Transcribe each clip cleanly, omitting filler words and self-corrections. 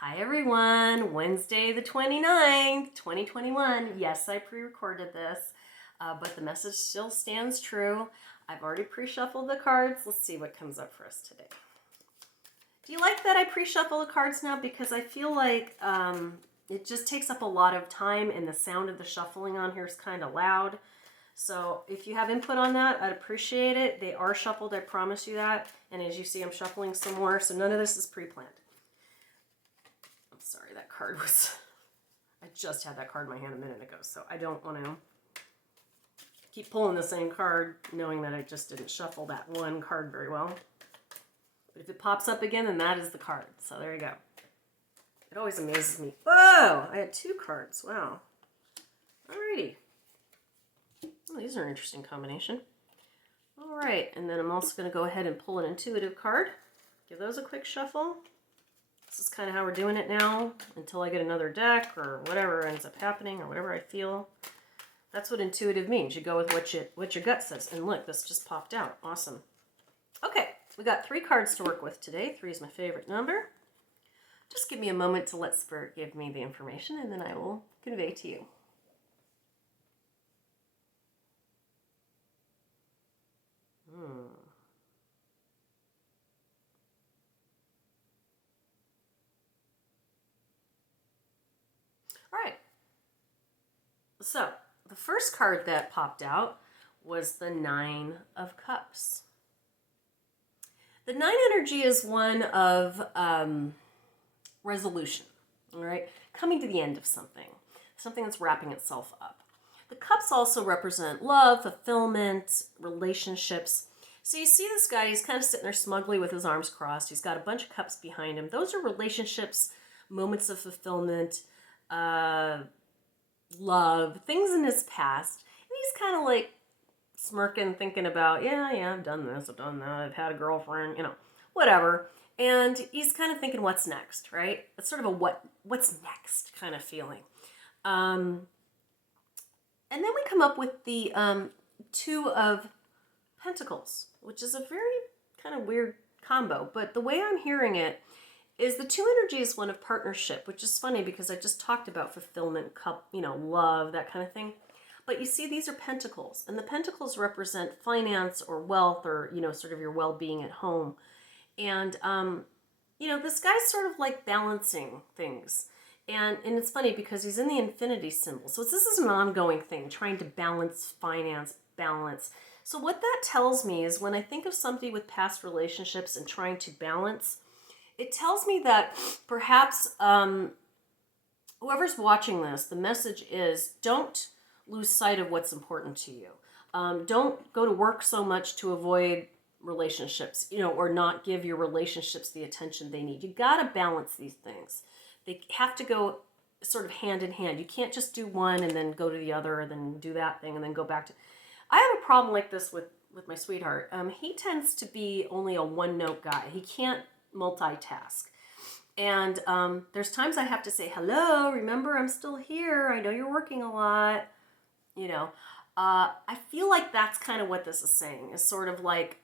Hi everyone, Wednesday the 29th, 2021. Yes, I pre-recorded this, but the message still stands true. I've already pre-shuffled the cards. Let's see what comes up for us today. Do you like that I pre-shuffle the cards now? Because I feel like it just takes up a lot of time and the sound of the shuffling on here is kind of loud. So if you have input on that, I'd appreciate it. They are shuffled, I promise you that. And as you see, I'm shuffling some more, so none of this is pre-planned. Sorry, that card was... I just had that card in my hand a minute ago, so I don't want to keep pulling the same card knowing that I just didn't shuffle that one card very well. But if it pops up again, then that is the card. So there you go. It always amazes me. Whoa! I had two cards. Wow. Alrighty. Oh, these are an interesting combination. Alright, and then I'm also going to go ahead and pull an intuitive card. Give those a quick shuffle. This is kind of how we're doing it now until I get another deck or whatever ends up happening or whatever I feel. That's what intuitive means. You go with what your gut says. And look, this just popped out. Awesome. Okay, we got 3 cards to work with today. 3 is my favorite number. Just give me a moment to let Spirit give me the information and then I will convey to you. All right. So the first card that popped out was the 9 of Cups. The 9 energy is one of resolution, all right? Coming to the end of something that's wrapping itself up. The cups also represent love, fulfillment, relationships. So you see this guy, he's kind of sitting there smugly with his arms crossed. He's got a bunch of cups behind him. Those are relationships, moments of fulfillment, love, things in his past. And he's kind of like smirking, thinking about, yeah, I've done this, I've done that, I've had a girlfriend, whatever. And he's kind of thinking, what's next, right? It's sort of a what's next kind of feeling. And then we come up with the 2 of Pentacles, which is a very kind of weird combo. But the way I'm hearing it is the 2 energy is one of partnership, which is funny because I just talked about fulfillment, love, that kind of thing. But you see, these are pentacles, and the pentacles represent finance or wealth or, sort of your well-being at home. And, this guy's sort of like balancing things. And it's funny because he's in the infinity symbol. So this is an ongoing thing, trying to balance finance, balance. So what that tells me is when I think of somebody with past relationships and trying to balance, it tells me that perhaps whoever's watching this, the message is don't lose sight of what's important to you. Don't go to work so much to avoid relationships, or not give your relationships the attention they need. You got to balance these things. They have to go sort of hand in hand. You can't just do one and then go to the other and then do that thing and then go back to... I have a problem like this with my sweetheart. He tends to be only a one-note guy. He can't multitask. And there's times I have to say, hello, remember I'm still here. I know you're working a lot. I feel like that's kind of what this is saying, is sort of like,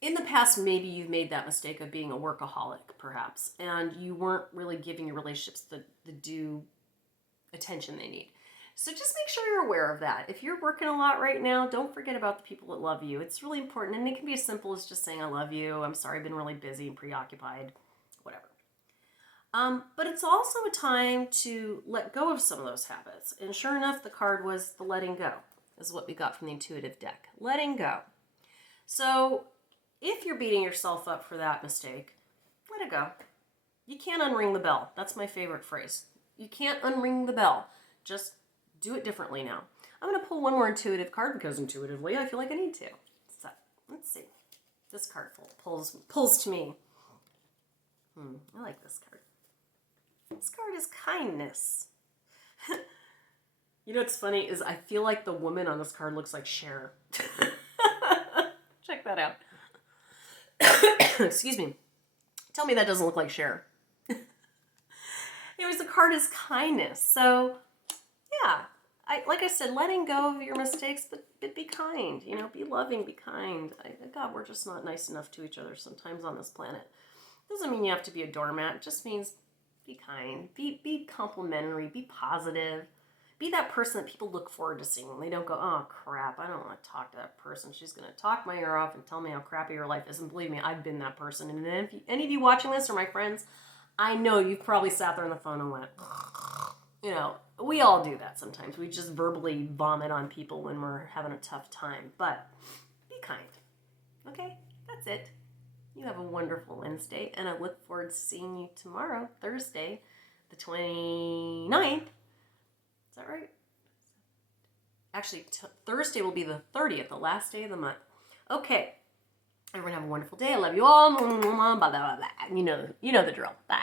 in the past, maybe you've made that mistake of being a workaholic, perhaps, and you weren't really giving your relationships the due attention they need. So just make sure you're aware of that. If you're working a lot right now, don't forget about the people that love you. It's really important, and it can be as simple as just saying, I love you, I'm sorry, I've been really busy and preoccupied, whatever. But it's also a time to let go of some of those habits. And sure enough, the card was the letting go, is what we got from the intuitive deck. Letting go. So if you're beating yourself up for that mistake, let it go. You can't unring the bell. That's my favorite phrase. You can't unring the bell. Just do it differently now. I'm going to pull one more intuitive card because intuitively I feel like I need to. So let's see. This card pulls to me. I like this card. This card is kindness. What's funny is I feel like the woman on this card looks like Cher. Check that out. Excuse me. Tell me that doesn't look like Cher. Anyways, the card is kindness. So, yeah. Like I said, letting go of your mistakes, but be kind. Be loving, be kind. God, we're just not nice enough to each other sometimes on this planet. Doesn't mean you have to be a doormat. It just means be kind, be complimentary, be positive. Be that person that people look forward to seeing when they don't go, oh crap, I don't want to talk to that person. She's going to talk my ear off and tell me how crappy her life is. And believe me, I've been that person. And if any of you watching this are my friends, I know you've probably sat there on the phone and went, you know, we all do that sometimes. We just verbally vomit on people when we're having a tough time. But be kind. Okay? That's it. You have a wonderful Wednesday, and I look forward to seeing you tomorrow, Thursday, the 29th. Is that right? Actually, Thursday will be the 30th, the last day of the month. Okay. Everyone have a wonderful day. I love you all. Blah, blah, blah, blah. You know the drill. Bye.